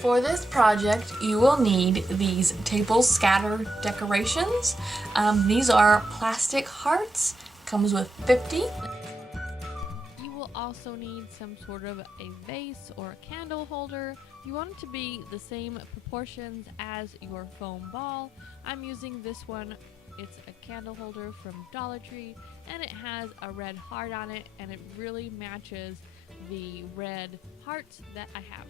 For this project, you will need these table scatter decorations. These are plastic hearts, comes with 50. You will also need some sort of a vase or a candle holder. You want it to be the same proportions as your foam ball. I'm using this one. It's a candle holder from Dollar Tree, and it has a red heart on it, and it really matches the red hearts that I have.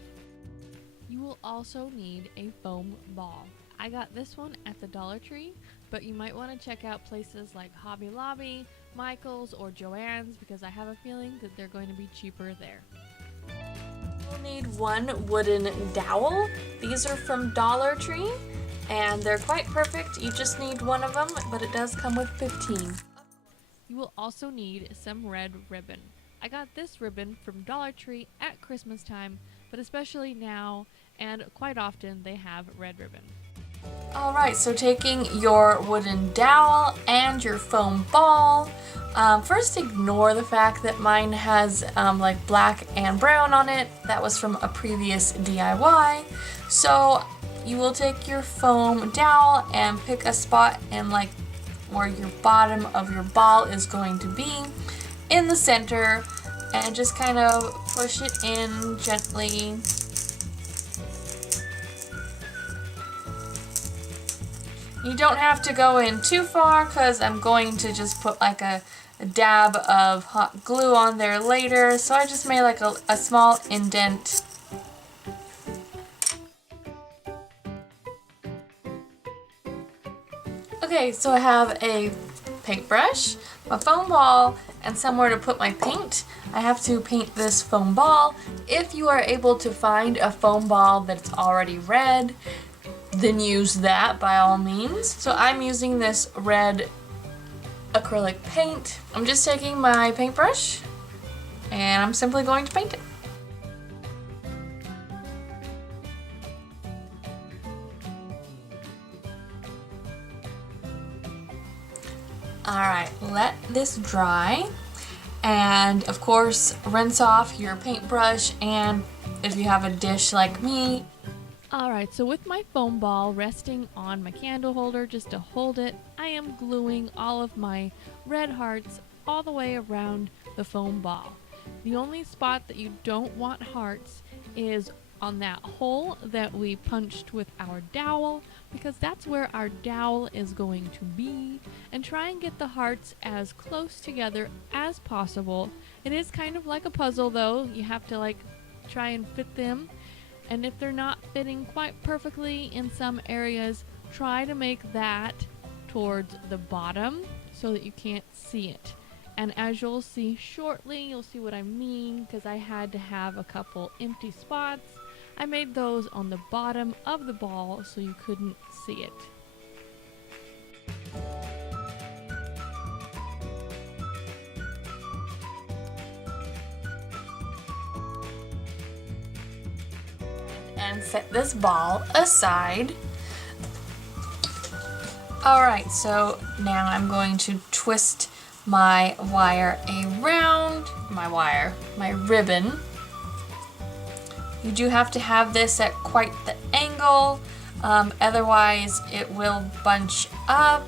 You will also need a foam ball. I got this one at the Dollar Tree, but you might want to check out places like Hobby Lobby, Michael's, or Joann's because I have a feeling that they're going to be cheaper there. You'll need one wooden dowel. These are from Dollar Tree, and they're quite perfect. You just need one of them, but it does come with 15. You will also need some red ribbon. I got this ribbon from Dollar Tree at Christmas time, but especially now and quite often they have red ribbon. Alright, so taking your wooden dowel and your foam ball, first ignore the fact that mine has like black and brown on it. That was from a previous DIY. So you will take your foam dowel and pick a spot in like where your bottom of your ball is going to be in the center and just kind of push it in gently. You don't have to go in too far because I'm going to just put like a dab of hot glue on there later, so I just made like a small indent. Okay, so I have a paintbrush, my foam ball, and somewhere to put my paint. I have to paint this foam ball. If you are able to find a foam ball that's already red, then use that by all means. So I'm using this red acrylic paint. I'm just taking my paintbrush and I'm simply going to paint it. Alright, let this dry, and of course rinse off your paintbrush, and if you have a dish like me. Alright, so with my foam ball resting on my candle holder just to hold it, I am gluing all of my red hearts all the way around the foam ball. The only spot that you don't want hearts is on that hole that we punched with our dowel, because that's where our dowel is going to be, and try and get the hearts as close together as possible. It is kind of like a puzzle though, you have to like try and fit them. And if they're not fitting quite perfectly in some areas, try to make that towards the bottom so that you can't see it. And as you'll see shortly, you'll see what I mean, because I had to have a couple empty spots. I made those on the bottom of the ball so you couldn't see it. And set this ball aside. Alright, so now I'm going to twist my wire around my ribbon. You do have to have this at quite the angle, otherwise it will bunch up.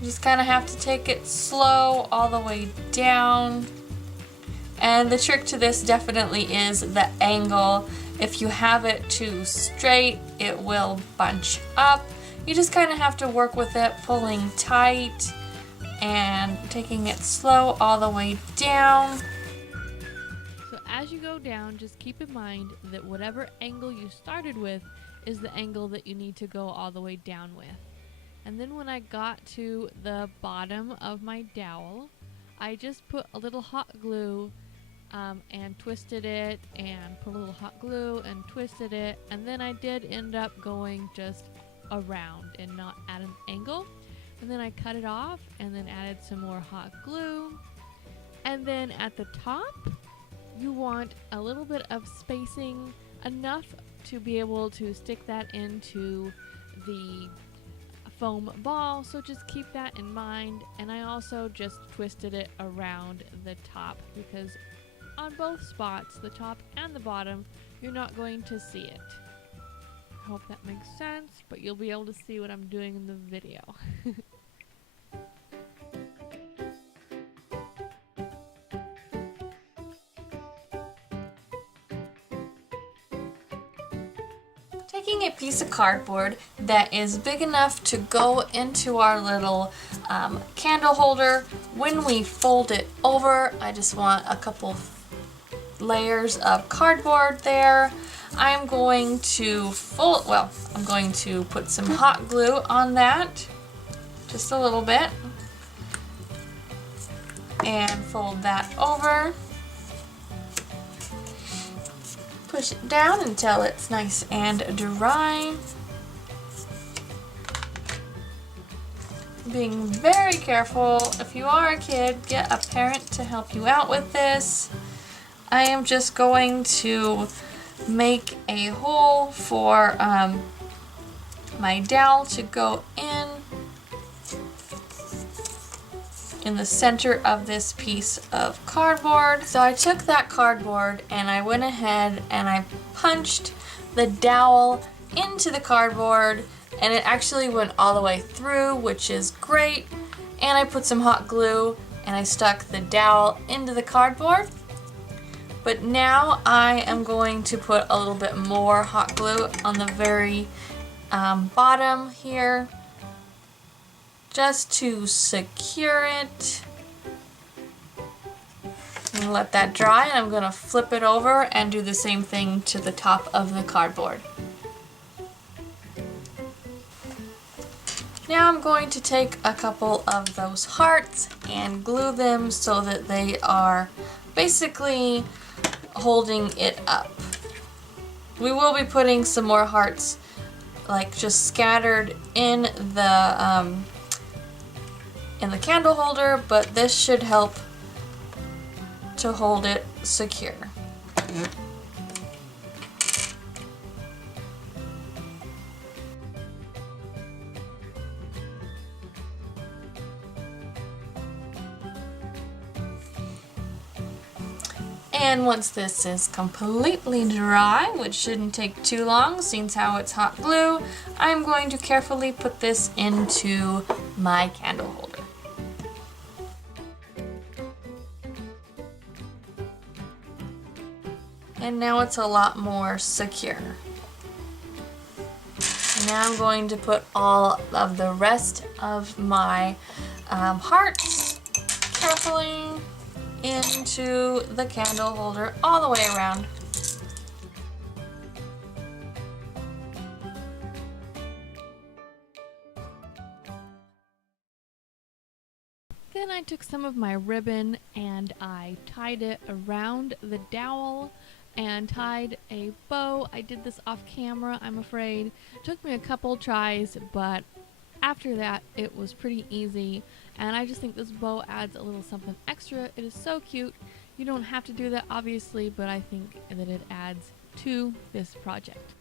You just kind of have to take it slow all the way down. And the trick to this definitely is the angle. If you have it too straight, it will bunch up. You just kind of have to work with it, pulling tight and taking it slow all the way down. So as you go down, just keep in mind that whatever angle you started with is the angle that you need to go all the way down with. And then when I got to the bottom of my dowel, I just put a little hot glue and twisted it, and put a little hot glue and twisted it, and then I did end up going just around and not at an angle. And then I cut it off and then added some more hot glue. And then at the top, you want a little bit of spacing, enough to be able to stick that into the foam ball, so just keep that in mind. And I also just twisted it around the top because on both spots, the top and the bottom, you're not going to see it. I hope that makes sense, but you'll be able to see what I'm doing in the video. Taking a piece of cardboard that is big enough to go into our little candle holder. When we fold it over, I just want a couple layers of cardboard there. I'm going to I'm going to put some hot glue on that, just a little bit, and fold that over. Push it down until it's nice and dry. Being very careful. If you are a kid, get a parent to help you out with this. I am just going to make a hole for my dowel to go in the center of this piece of cardboard. So I took that cardboard and I went ahead and I punched the dowel into the cardboard, and it actually went all the way through, which is great. And I put some hot glue and I stuck the dowel into the cardboard. But now I am going to put a little bit more hot glue on the very bottom here, just to secure it. And let that dry, and I'm going to flip it over and do the same thing to the top of the cardboard. Now I'm going to take a couple of those hearts and glue them so that they are basically holding it up. We will be putting some more hearts like just scattered in the candle holder, but this should help to hold it secure. And once this is completely dry, which shouldn't take too long since how it's hot glue, I'm going to carefully put this into my candle holder. And now it's a lot more secure. And now I'm going to put all of the rest of my hearts carefully into the candle holder all the way around. Then I took some of my ribbon and I tied it around the dowel and tied a bow. I did this off camera, I'm afraid. It took me a couple tries, but after that it was pretty easy, and I just think this bow adds a little something extra. It is so cute. You don't have to do that obviously, but I think that it adds to this project.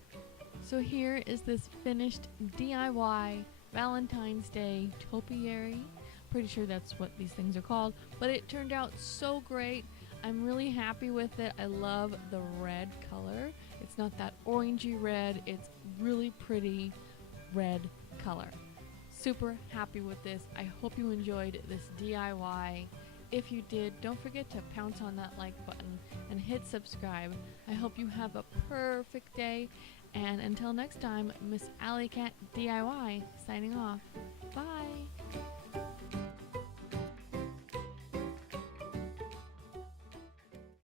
So here is this finished DIY Valentine's Day topiary. Pretty sure that's what these things are called, but it turned out so great. I'm really happy with it. I love the red color. It's not that orangey red, it's really pretty red color. Super happy with this. I hope you enjoyed this DIY. If you did, don't forget to pounce on that like button and hit subscribe. I hope you have a perfect day, and until next time, Miss Alley Cat DIY signing off. Bye!